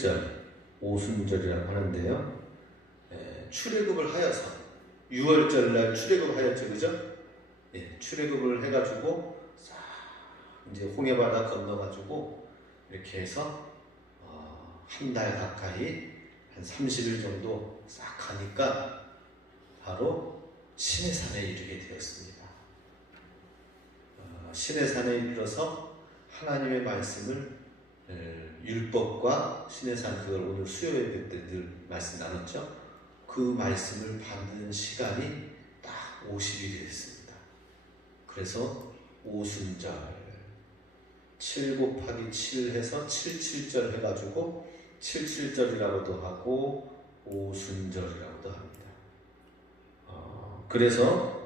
번째의 77절 오순절이라고 하는데요. 예, 출애굽을 하여서 6월절 날 출애굽 하였죠, 그죠? 예, 출애굽을 해가지고 싹 이제 홍해바다 건너가지고 이렇게 해서 어, 한달 가까이 한 30일 정도 싹 가니까 바로 시내산에 이르게 되었습니다. 어, 시내산에 이르러서 하나님의 말씀을 에, 율법과 시내산 그걸 오늘 수요 예배 때늘 말씀 나눴죠. 그 말씀을 받는 시간이 딱 50일이 됐습니다. 그래서 오순절 7 곱하기 7 해서 77절 해가지고 77절이라고도 하고 오순절이라고도 합니다. 어, 그래서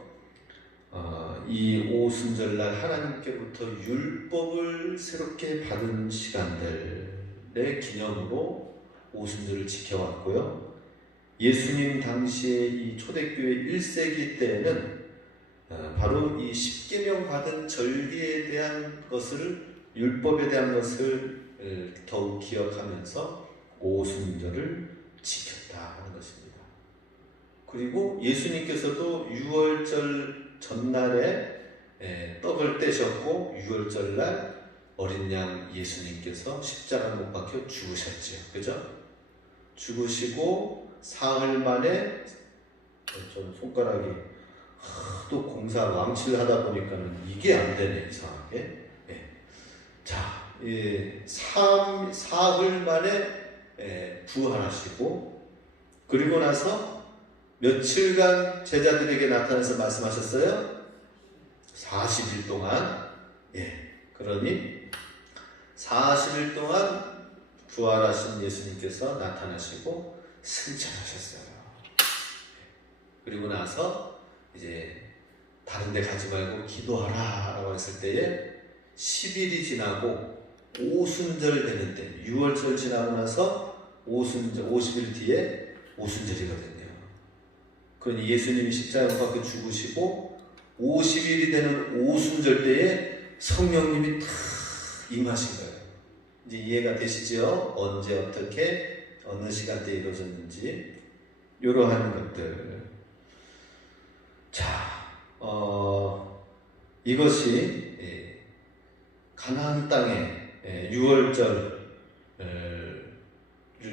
어, 이 오순절날 하나님께부터 율법을 새롭게 받은 시간들 의 기념으로 오순절을 지켜왔고요. 예수님 당시에 이 초대교회 1세기 때에는 어, 바로 이 십계명 받은 절기에 대한 것을 율법에 대한 것을 어, 더욱 기억하면서 오순절을 지켰다 하는 것입니다. 그리고 예수님께서도 6월절 전날에 에, 떡을 떼셨고 6월절 날 어린 양 예수님께서 십자가 못 박혀 죽으셨지요. 그죠? 죽으시고 사흘 만에 좀 손가락이 또 공사 왕치를 하다 보니까는 이게 안 되네 이상하게. 예. 자, 예, 3, 사흘 만에 예, 부활하시고 그리고 나서 며칠간 제자들에게 나타나서 말씀하셨어요. 40일 동안 예, 그러니 40일 동안 부활하신 예수님께서 나타나시고 승천하셨어요. 그리고 나서 이제 다른 데 가지 말고 기도하라 라고 했을 때에 10일이 지나고 오순절 되는 때 6월절 지나고 나서 오순절 50일 뒤에 오순절이거든요. 그러니 예수님이 십자가에 죽으시고 50일이 되는 오순절 때에 성령님이 탁 임하신 거예요. 이제 이해가 되시죠? 언제 어떻게 어느 시간대에 이루어졌는지 이러한 것들. 자, 어, 이것이 예, 가나안 땅에 예, 6월절을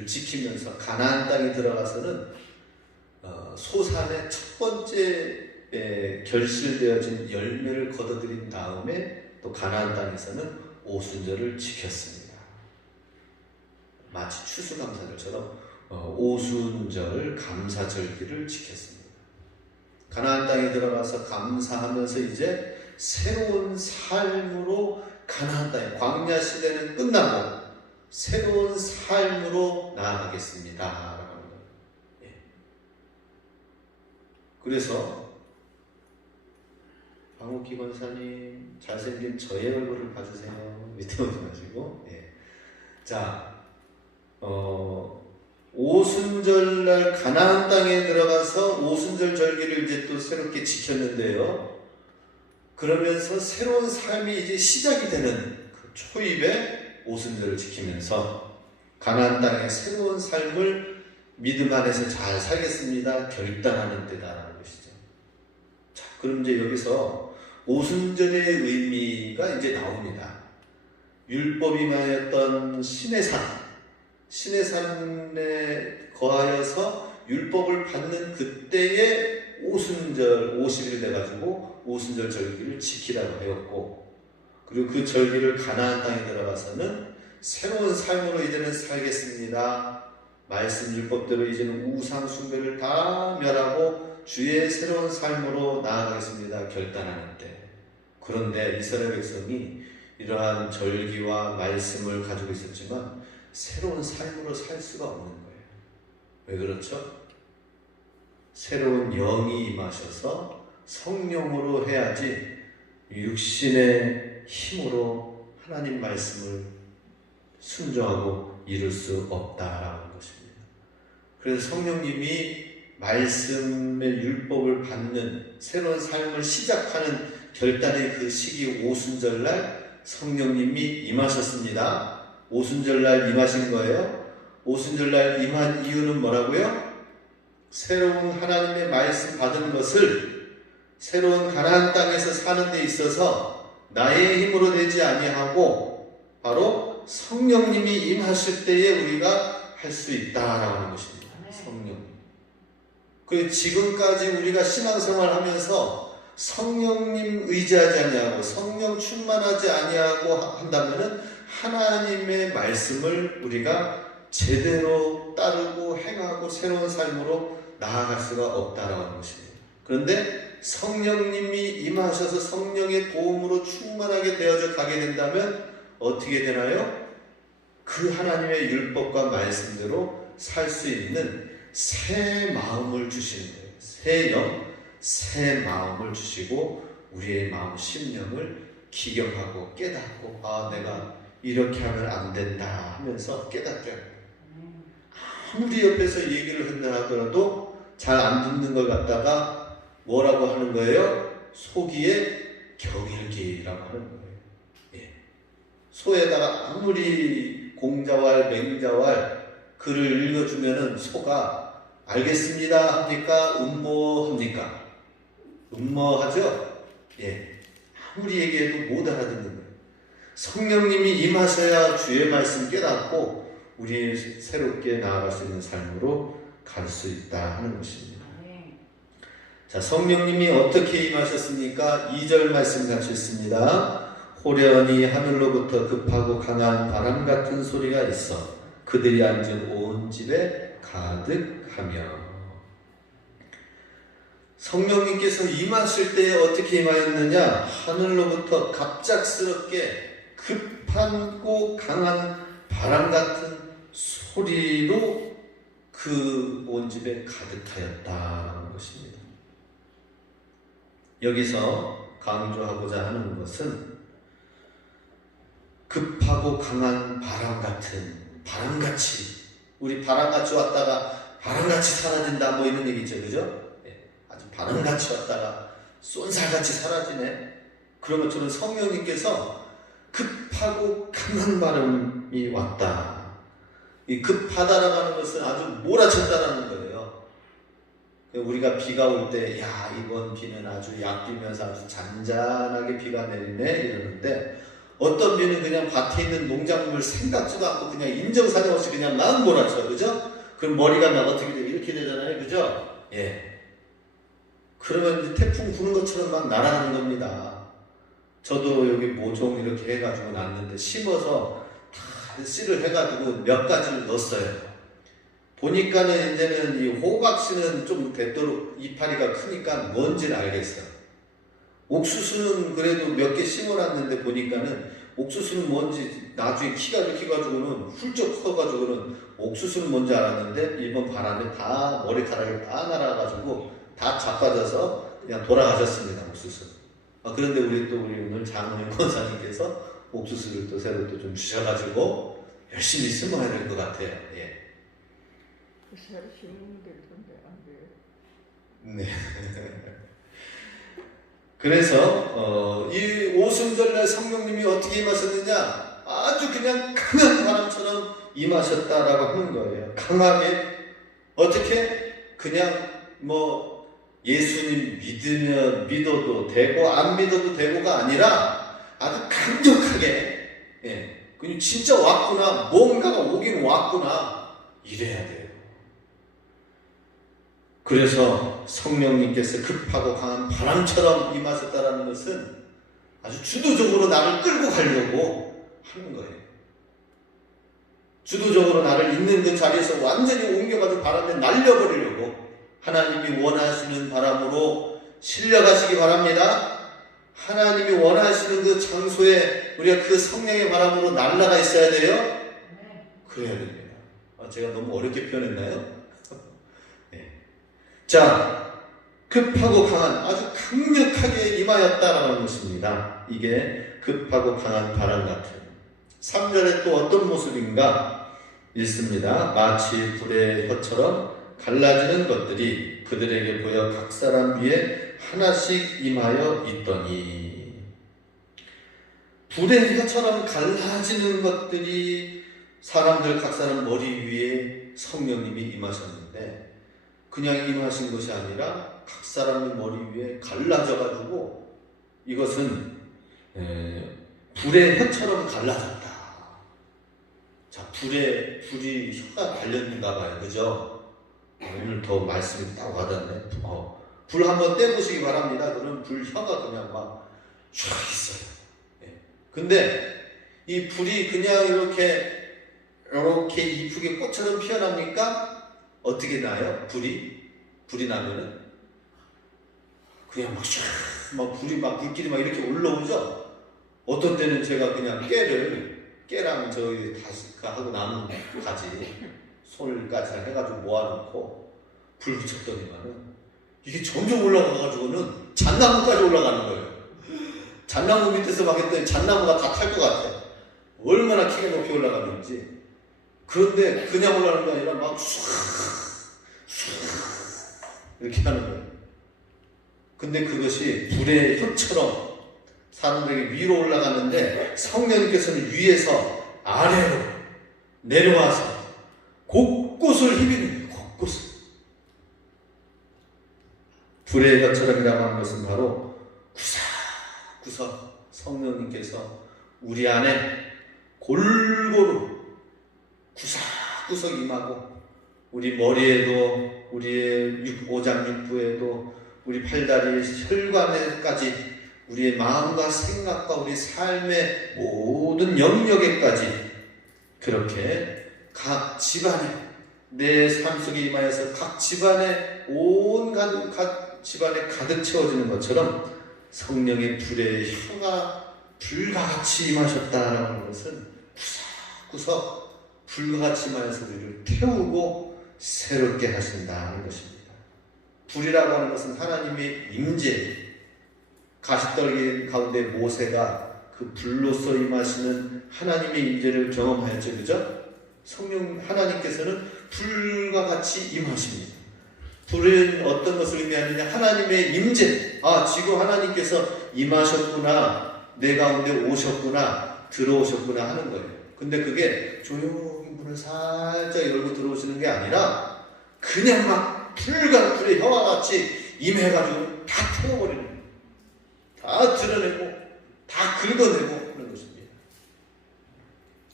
지키면서 가나안 땅에 들어가서는 어, 소산의 첫 번째 예, 결실되어진 열매를 거둬들인 다음에 또 가나안 땅에서는 오순절을 지켰습니다. 마치 추수감사절처럼 어, 오순절 감사절기를 지켰습니다. 가나안 땅에 들어가서 감사하면서 이제 새로운 삶으로 가나안 땅에 광야 시대는 끝나고 새로운 삶으로 나아가겠습니다. 예. 그래서 방옥기 권사님 잘생긴 저의 얼굴을 봐주세요. 밑에 오지 마시고. 예. 자, 어, 오순절날 가나안 땅에 들어가서 오순절 절기를 이제 또 새롭게 지켰는데요. 그러면서 새로운 삶이 이제 시작이 되는 그 초입에 오순절을 지키면서 가나안 땅의 새로운 삶을 믿음 안에서 잘 살겠습니다. 결단하는 때다라는 것이죠. 자, 그럼 이제 여기서 오순절의 의미가 이제 나옵니다. 율법이 말했던 신의 산, 신의 산에 거하여서 율법을 받는 그때에 오순절 50일 돼가지고 오순절 절기를 지키라고 하였고 그리고 그 절기를 가나안 땅에 들어가서는 새로운 삶으로 이제는 살겠습니다. 말씀 율법대로 이제는 우상 숭배를 다 멸하고 주의 새로운 삶으로 나아가겠습니다. 결단하는 때. 그런데 이스라엘 백성이 이러한 절기와 말씀을 가지고 있었지만 새로운 삶으로 살 수가 없는 거예요. 왜 그렇죠? 새로운 영이 임하셔서 성령으로 해야지 육신의 힘으로 하나님 말씀을 순종하고 이룰 수 없다라는 것입니다. 그래서 성령님이 말씀의 율법을 받는 새로운 삶을 시작하는 결단의 그 시기 오순절날 성령님이 임하셨습니다. 오순절날 임하신 거예요. 오순절날 임한 이유는 뭐라고요? 새로운 하나님의 말씀 받은 것을 새로운 가나안 땅에서 사는 데 있어서 나의 힘으로 되지 아니하고 바로 성령님이 임하실 때에 우리가 할 수 있다라고 하는 것입니다. 성령. 그 지금까지 우리가 신앙생활 하면서 성령님 의지하지 아니하고 성령 충만하지 아니하고 한다면은 하나님의 말씀을 우리가 제대로 따르고 행하고 새로운 삶으로 나아갈 수가 없다라고 하는 것입니다. 그런데 성령님이 임하셔서 성령의 도움으로 충만하게 되어져 가게 된다면 어떻게 되나요? 그 하나님의 율법과 말씀대로 살 수 있는 새 마음을 주시는 거예요. 새 영, 새 마음을 주시고 우리의 마음 심령을 기경하고 깨닫고 아 내가 이렇게 하면 안 된다 하면서 깨닫게 합니다. 아무리 옆에서 얘기를 한다 하더라도 잘 안 듣는 것 같다가 뭐라고 하는 거예요? 소기에 경일기라고 하는 거예요. 예. 소에다가 아무리 공자왈 맹자왈 글을 읽어주면은 소가 알겠습니다 합니까? 음모합니까? 음모하죠? 예. 아무리 얘기해도 못 알아듣는 거예요. 성령님이 임하셔야 주의 말씀 깨닫고 우리 새롭게 나아갈 수 있는 삶으로 갈 수 있다 하는 것입니다. 자, 성령님이 어떻게 임하셨습니까? 2절 말씀 같이 있습니다. 호련히 하늘로부터 급하고 강한 바람 같은 소리가 있어 그들이 앉은 온 집에 가득하며 성령님께서 임하실 때 어떻게 임하였느냐? 하늘로부터 갑작스럽게 급하고 강한 바람 같은 소리로 그 온 집에 가득하였다는 것입니다. 여기서 강조하고자 하는 것은 급하고 강한 바람 같은 바람같이 우리 바람같이 왔다가 바람같이 사라진다 뭐 이런 얘기죠 그죠? 바람같이 왔다가 쏜살같이 사라지네. 그런 것처럼 성령님께서 급하고 강한 바람이 왔다. 이 급하다라고 하는 것은 아주 몰아쳤다라는 거예요. 우리가 비가 올 때 야 이번 비는 아주 약비면서 아주 잔잔하게 비가 내리네 이러는데 어떤 비는 그냥 밭에 있는 농작물 생각지도 않고 그냥 인정사정 없이 그냥 막 몰아쳐. 그죠? 그럼 머리가 막 어떻게 돼? 이렇게 되잖아요. 그죠? 예 그러면 이제 태풍 부는 것처럼 막 날아가는 겁니다 저도 여기 모종 이렇게 해가지고 놨는데 심어서 다 씨를 해가지고 몇 가지를 넣었어요 보니까는 이제는 이 호박씨는 좀 되도록 이파리가 크니까 뭔지는 알겠어. 옥수수는 그래도 몇 개 심어놨는데 보니까는 옥수수는 뭔지 나중에 키가 이렇게 가지고는 훌쩍 커가지고는 옥수수는 뭔지 알았는데 이번 바람에 다 머리카락이 다 날아가지고 다 자빠져서 그냥 돌아가셨습니다 옥수수. 아, 그런데 우리 또 우리 오늘 장훈영 권사님께서 옥수수를 또 새로 또 좀 주셔가지고 열심히 심어야 될 것 같아요. 예. 그 새로 심으면 될 텐데 안 돼요. 네. 그래서 어, 이 오순절날 성령님이 어떻게 임하셨느냐? 아주 그냥 강한 바람처럼 임하셨다라고 하는 거예요. 강하게 어떻게 그냥 뭐 예수님 믿으면 믿어도 되고 안 믿어도 되고가 아니라 아주 강력하게 예, 그냥 진짜 왔구나 뭔가가 오긴 왔구나 이래야 돼요. 그래서 성령님께서 급하고 강한 바람처럼 임하셨다라는 것은 아주 주도적으로 나를 끌고 가려고 하는 거예요. 주도적으로 나를 있는 그 자리에서 완전히 옮겨가지고 바람에 날려버리려고 하나님이 원하시는 바람으로 실려가시기 바랍니다. 하나님이 원하시는 그 장소에 우리가 그 성령의 바람으로 날아가 있어야 돼요. 그래야 됩니다. 아, 제가 너무 어렵게 표현했나요? 자, 급하고 강한 아주 강력하게 임하였다라는 것입니다. 이게 급하고 강한 바람 같은. 3절에 또 어떤 모습인가 읽습니다. 마치 불의 혀처럼 갈라지는 것들이 그들에게 보여 각 사람 위에 하나씩 임하여 있더니 불의 혀처럼 갈라지는 것들이 사람들 각 사람 머리 위에 성령님이 임하셨는데 그냥 임하신 것이 아니라 각 사람의 머리 위에 갈라져 가지고 이것은 에, 불의 혀처럼 갈라졌다. 자, 불에 불이 혀가 달렸는가 봐요. 그죠? 오늘 더 말씀이 딱 와닿네. 어, 불 한번 떼보시기 바랍니다. 그럼 불 혀가 그냥 막 쫙 있어요. 예. 근데 이 불이 그냥 이렇게 이렇게 이쁘게 꽃처럼 피어납니까? 어떻게 나요? 불이 불이 나면은 그냥 막쫙막 불이 막 불길이 막 이렇게 올라오죠. 어떤 때는 제가 그냥 깨를 깨랑 저기 다시 그 하고 남은 가지 손을까지 해가지고 모아놓고 불 붙였더니만은 이게 점점 올라가가지고는 잣나무까지 올라가는 거예요. 잣나무 밑에서 막 했더니 잣나무가 다 탈 것 같아. 얼마나 키가 높이 올라가는지. 그런데 그냥 올라가는 게 아니라 막 쑥, 쑥 이렇게 하는 거예요. 근데 그것이 불의 혀처럼 사람들에게 위로 올라가는데 성령님께서는 위에서 아래로 내려와서 곳곳을 거예요. 곳곳을. 불의 혀처럼이라고 하는 것은 바로 구석구석 성령님께서 우리 안에 골고루 구석구석 임하고 우리 머리에도 우리의 육, 오장 육부에도 우리 팔다리 혈관에까지 우리의 마음과 생각과 우리 삶의 모든 영역에까지 그렇게 각 집안에 내 삶 속에 임하여서 각 집안에 온 가, 각 집안에 가득 채워지는 것처럼 성령의 불의 혀가 불과 같이 임하셨다라는 것은 구석구석 불과 같이 임하여서 우리를 태우고 새롭게 하신다는 것입니다. 불이라고 하는 것은 하나님의 임재, 가시떨기 가운데 모세가 그 불로서 임하시는 하나님의 임재를 경험하였죠, 그죠? 성령 하나님께서는 불과 같이 임하십니다. 불은 어떤 것을 의미하느냐? 하나님의 임재. 아, 지금 하나님께서 임하셨구나, 내 가운데 오셨구나, 들어오셨구나 하는 거예요. 근데 그게 조용히 문을 살짝 열고 들어오시는 게 아니라 그냥 막 불과 불의 혀와 같이 임해가지고 다 태워버리는. 다 드러내고 다 긁어내고 하는 것입니다.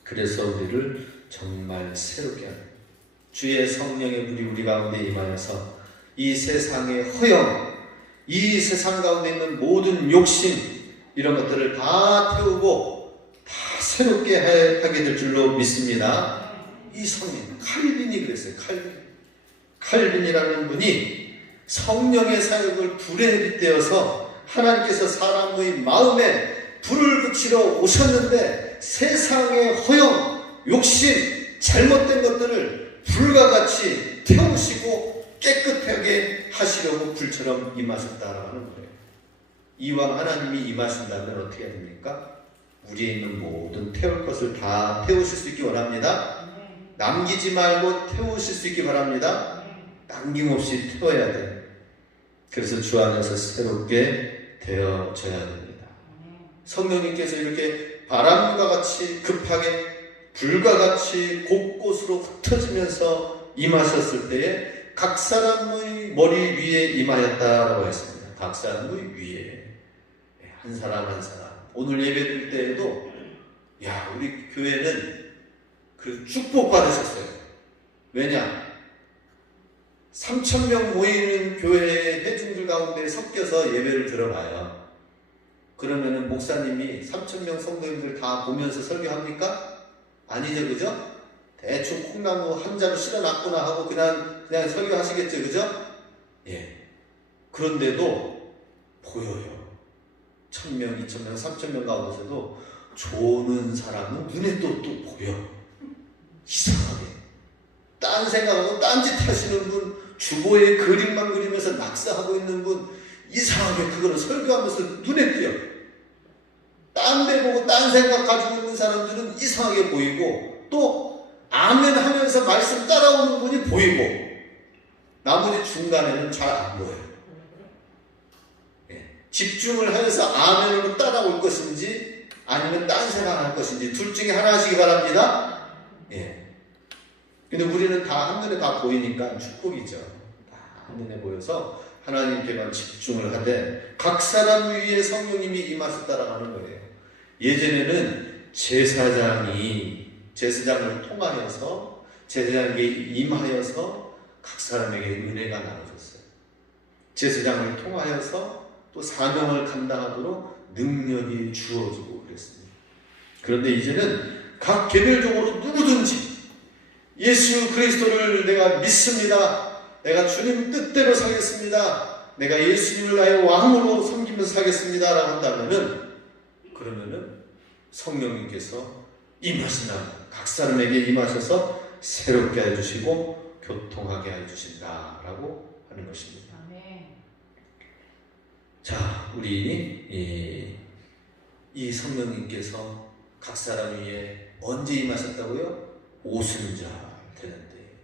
그래서 우리를 정말 새롭게 하는 주의 성령의 불이 우리 가운데 임하여서 이 세상의 허영, 이 세상 가운데 있는 모든 욕심 이런 것들을 다 태우고 다 새롭게 해- 하게 될 줄로 믿습니다. 이 성령 칼빈이 그랬어요. 칼빈. 칼빈이라는 분이 성령의 사역을 불에 빗대어서 하나님께서 사람의 마음에 불을 붙이러 오셨는데 세상의 허영, 욕심, 잘못된 것들을 불과 같이 태우시고 깨끗하게 하시려고 불처럼 임하셨다라는 거예요. 이왕 하나님이 임하신다면 어떻게 해야 됩니까? 우리에 있는 모든 태울 것을 다 태우실 수 있기 원합니다. 남기지 말고 태우실 수 있기 바랍니다. 남김없이 태워야 돼. 그래서 주 안에서 새롭게 되어져야 됩니다. 성령님께서 이렇게 바람과 같이 급하게 불과 같이 곳곳으로 흩어지면서 임하셨을 때에 각 사람의 머리 위에 임하였다라고 했습니다. 각 사람의 위에 한 사람 한 사람. 오늘 예배 드릴 때에도 야 우리 교회는 그 축복 받으셨어요. 왜냐? 3천 명 모이는 교회의 회중들 가운데 섞여서 예배를 들어봐요. 그러면은 목사님이 3천 명 성도님들 다 보면서 설교합니까? 아니죠, 그죠? 대충 콩나무 한 자루 실어놨구나 하고 그냥 그냥 설교하시겠죠, 그죠? 예. 그런데도 보여요. 천 명, 이천 명, 삼천 명 가운데서도 조는 사람은 눈에 또 또 보여. 이상하게. 딴 생각하고 딴짓 하시는 분, 주보에 그림만 그리면서 낙서하고 있는 분, 이상하게 그거를 설교하면서 눈에 띄어. 딴 데 보고 딴 생각 가지고 있는 사람들은 이상하게 보이고, 또, 아멘 하면서 말씀 따라오는 분이 보이고, 나머지 중간에는 잘 안 보여요. 예. 집중을 해서 아멘으로 따라올 것인지, 아니면 딴 생각을 할 것인지, 둘 중에 하나 하시기 바랍니다. 예. 근데 우리는 다 한눈에 다 보이니까 축복이죠. 다 한눈에 보여서 하나님께만 집중을 하되 각 사람 위에 성령님이 임하셨다라고 하는 거예요. 예전에는 제사장이 제사장을 통하여서 제사장에게 임하여서 각 사람에게 은혜가 나눠졌어요. 제사장을 통하여서 또 사명을 감당하도록 능력이 주어지고 그랬습니다. 그런데 이제는 각 개별적으로 누구든지 예수 그리스도를 내가 믿습니다. 내가 주님 뜻대로 살겠습니다. 내가 예수님을 나의 왕으로 섬기면서 살겠습니다. 라고 한다면은 그러면은 성령님께서 임하시나 각 사람에게 임하셔서 새롭게 해주시고 교통하게 해주신다라고 하는 것입니다. 자, 우리 이, 이 성령님께서 각 사람 위에 언제 임하셨다고요? 오순절 되는데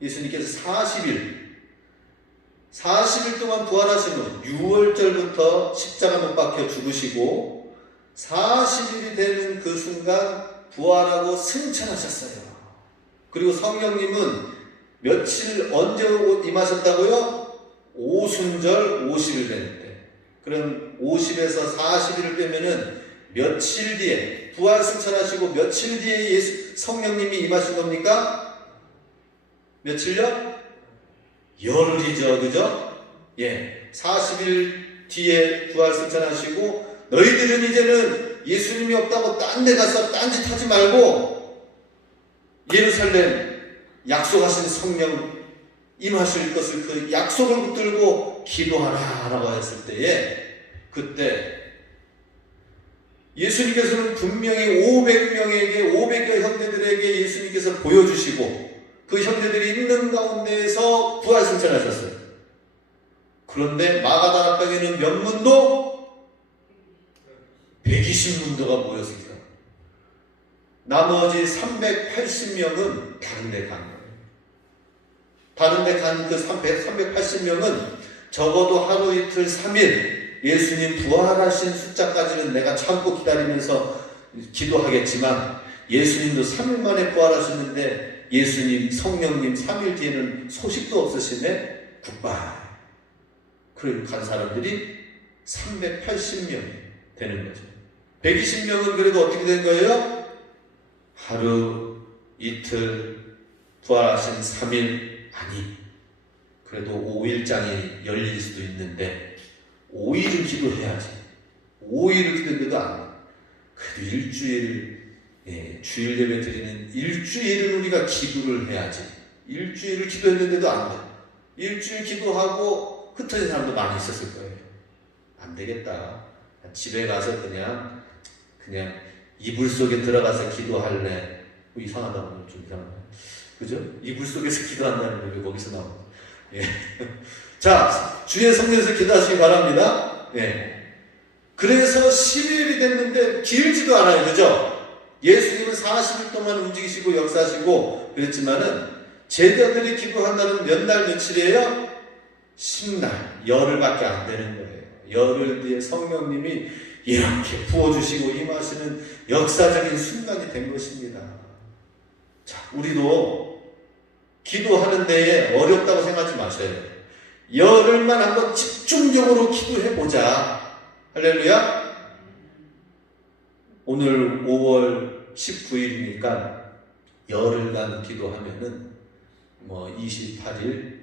예수님께서 40일 40일 동안 부활하신 후 6월절부터 십자가 못 박혀 죽으시고 40일이 되는 그 순간 부활하고 승천하셨어요. 그리고 성령님은 며칠 언제 임하셨다고요? 오순절 50일 되는 때. 그럼 50에서 40일을 빼면은 며칠 뒤에 부활 승천하시고 며칠 뒤에 예수 성령님이 임하신 겁니까? 며칠요? 열흘이죠, 그죠? 예, 40일 뒤에 부활 승천하시고 너희들은 이제는 예수님이 없다고 딴 데 가서 딴 짓 하지 말고 예루살렘 약속하신 성령 임하실 것을 그 약속을 붙들고 기도하라 라고 했을 때에 그때 예수님께서는 분명히 500명에게 500여 형제들에게 예수님께서 보여주시고 그 형제들이 있는 가운데에서 부활승천하셨어요. 그런데 마가다락 방에는 몇 문도 120문도가 모였습니다. 나머지 380명은 다른 데 간 거예요. 다른 데 간 그 380명은 적어도 하루 이틀 3일 예수님 부활하신 숫자까지는 내가 참고 기다리면서 기도하겠지만 예수님도 3일 만에 부활하셨는데 예수님 성령님 3일 뒤에는 소식도 없으시네 굿바이 그래 간 사람들이 380명이 되는 거죠 120명은 그래도 어떻게 된 거예요? 하루 이틀 부활하신 3일 아니 그래도 5일장이 열릴 수도 있는데 5일을 기도해야지 5일을 기도했는데도 안 돼. 그래도 일주일 예, 주일 예배 드리는 일주일을 우리가 기도를 해야지 일주일을 기도했는데도 안 돼. 일주일 기도하고 흩어진 사람도 많이 있었을 거예요 안 되겠다 집에 가서 그냥 그냥 이불 속에 들어가서 기도할래 뭐 이상하다 보면 좀 이상하다 그죠? 이불 속에서 기도한다는 게 거기서 나오는 예. 자, 주의 성령에서 기도하시기 바랍니다. 예. 그래서 12일이 됐는데 길지도 않아요. 그죠? 예수님은 40일 동안 움직이시고 역사하시고 그랬지만은 제자들이 기도한다는 몇 날 며칠이에요? 10날, 열흘밖에 안 되는 거예요. 열흘 뒤에 성령님이 이렇게 부어주시고 임하시는 역사적인 순간이 된 것입니다. 자, 우리도 기도하는 데에 어렵다고 생각하지 마세요. 열흘만 한번 집중적으로 기도해 보자. 할렐루야. 오늘 5월 19일이니까 열흘간 기도하면은 뭐 28일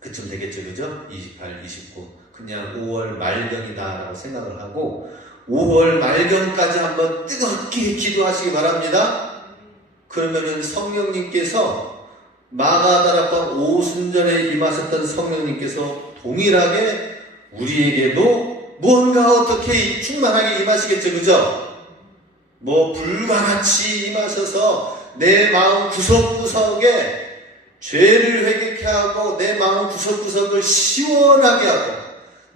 그쯤 되겠죠, 그죠? 28, 29. 그냥 5월 말경이다라고 생각을 하고 5월 말경까지 한번 뜨겁게 기도하시기 바랍니다. 그러면은 성령님께서 마가다락방 오순절에 임하셨던 성령님께서 동일하게 우리에게도 무언가 어떻게 충만하게 임하시겠죠, 그죠? 뭐 불과같이 임하셔서 내 마음 구석구석에 죄를 회개케 하고 내 마음 구석구석을 시원하게 하고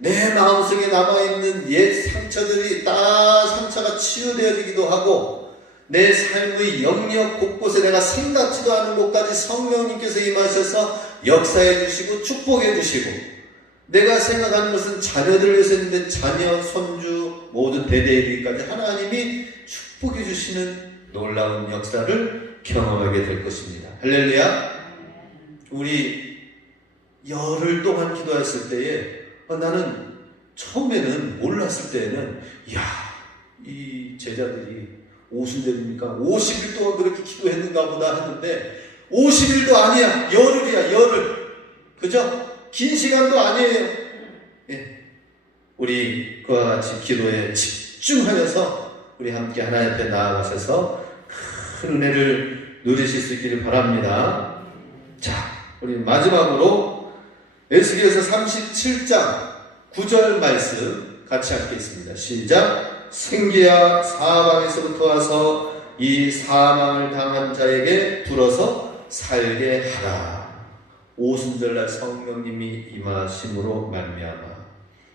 내 마음속에 남아있는 옛 상처들이 다 상처가 치유되어지기도 하고 내 삶의 영역 곳곳에 내가 생각지도 않은 곳까지 성령님께서 임하셔서 역사해 주시고 축복해 주시고 내가 생각하는 것은 자녀들을 위해서 했는데 자녀, 손주, 모든 대대 이르기까지 하나님이 축복해 주시는 놀라운 역사를 경험하게 될 것입니다. 할렐루야. 우리 열흘 동안 기도했을 때에 어, 나는 처음에는 몰랐을 때에는 야, 이 제자들이 오순절이니까 50일 동안 그렇게 기도했는가 보다 했는데 50일도 아니야. 열흘이야, 열흘. 그죠? 긴 시간도 아니에요. 예. 우리 그와 같이 기도에 집중하여서 우리 함께 하나님 앞에 나아가셔서 큰 은혜를 누리실 수 있기를 바랍니다. 자, 우리 마지막으로 에스겔서 37장 9절 말씀 같이 읽겠습니다. 시작. 생기야 사방에서부터 와서 이 사망을 당한 자에게 불어서 살게 하라. 오순절날 성령님이 임하심으로 말미암아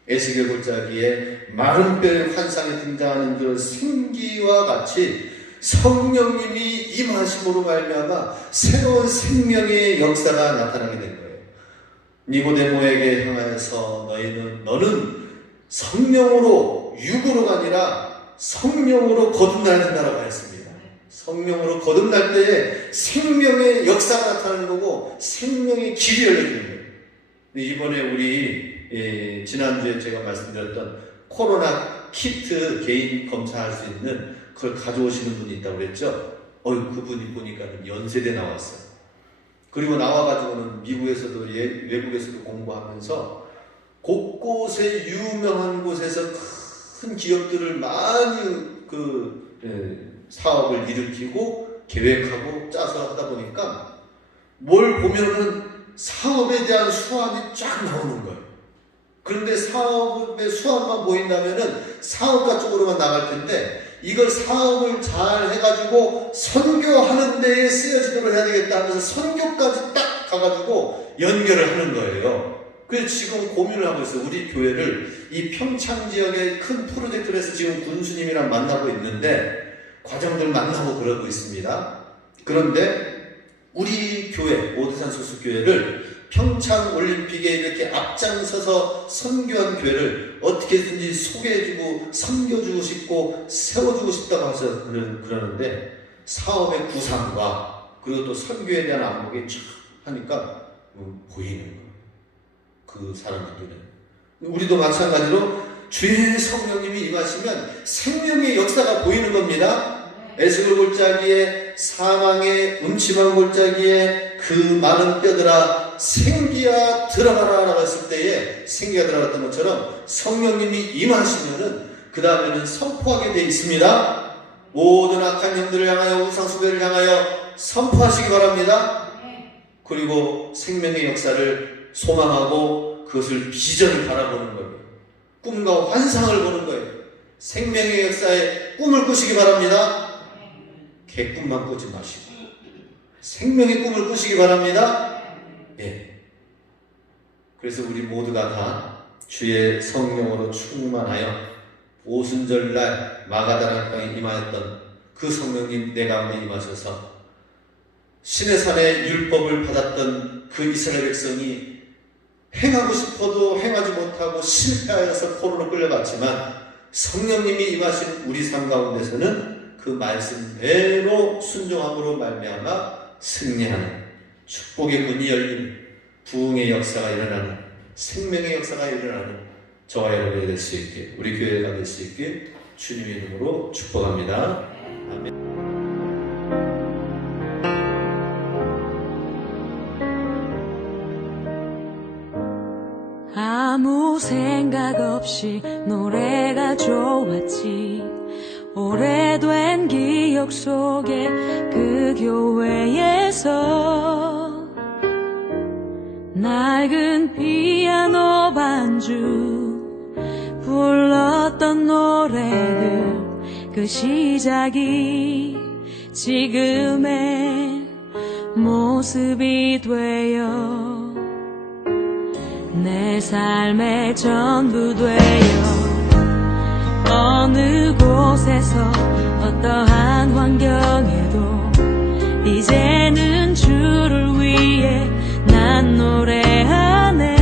에스겔 골짜기에 마른 뼈의 환상에 등장하는 그 생기와 같이 성령님이 임하심으로 말미암아 새로운 생명의 역사가 나타나게 된 거예요. 니고데모에게 향하여서 너희는 너는 성령으로 육으로가 아니라 성령으로 거듭나야 된다라고 했습니다. 성령으로 거듭날 때에 생명의 역사가 나타나는 거고 생명의 길이 열려지는 거예요. 이번에 우리 예, 지난주에 제가 말씀드렸던 코로나 키트 개인 검사할 수 있는 그걸 가져오시는 분이 있다고 그랬죠? 어휴, 그분이 보니까 연세대 나왔어요. 그리고 나와가지고는 미국에서도 예- 외국에서도 공부하면서 곳곳에 유명한 곳에서 큰 기업들을 많이 그 예, 사업을 일으키고 계획하고 짜서 하다 보니까 뭘 보면은 사업에 대한 수완이 쫙 나오는 거예요. 그런데 사업의 수완만 보인다면은 사업가 쪽으로만 나갈 텐데 이걸 사업을 잘 해가지고 선교하는 데에 쓰여지도록 해야 되겠다 하면서 선교까지 딱 가가지고 연결을 하는 거예요. 그래서 지금 고민을 하고 있어요. 우리 교회를 이 평창 지역의 큰 프로젝트를 해서 지금 군수님이랑 만나고 있는데 과정들 만나고 그러고 있습니다. 그런데 우리 교회 오드산 소수교회를 평창 올림픽에 이렇게 앞장서서 선교한 교회를 어떻게든지 소개해주고 섬겨주고 싶고 세워주고 싶다고 해서 그러- 그러는데 사업의 구상과 그리고 또 선교에 대한 안목이 쫙 하니까 음, 보이는 거예요. 그 사람들 눈에. 우리도 마찬가지로 주의 성령님이 임하시면 생명의 역사가 보이는 겁니다. 에스겔 골짜기에 사망의 음침한 골짜기에 그 많은 뼈들아 생기야 들어가라라고 했을 때에 생기가 들어갔던 것처럼 성령님이 임하시면은 그 다음에는 선포하게 돼 있습니다. 모든 악한 영들을 향하여 우상수배를 향하여 선포하시기 바랍니다. 그리고 생명의 역사를 소망하고 그것을 비전을 바라보는 거예요. 꿈과 환상을 보는 거예요. 생명의 역사에 꿈을 꾸시기 바랍니다. 개꿈만 꾸지 마시고 생명의 꿈을 꾸시기 바랍니다. 예. 그래서 우리 모두가 다 주의 성령으로 충만하여 오순절날 마가다라 땅에 임하였던 그 성령님 내 가운데 임하셔서 신의 산의 율법을 받았던 그 이스라엘 백성이 행하고 싶어도 행하지 못하고 실패하여서 포로로 끌려갔지만 성령님이 임하신 우리 삶 가운데서는 그 말씀대로 순종함으로 말미암아 승리하는 축복의 문이 열리는 부흥의 역사가 일어나는 생명의 역사가 일어나는 저와 여러분이 될 수 있게 우리 교회가 될 수 있게 주님의 이름으로 축복합니다. 아멘. 아무 생각 없이 노래가 좋았지 오래된 기억 속에 그 교회에서 낡은 피아노 반주 불렀던 노래들 그 시작이 지금의 모습이 되어 내 삶의 전부 되어 어느 곳에서 어떠한 환경에도 이제는 주를 위해 난 노래하네.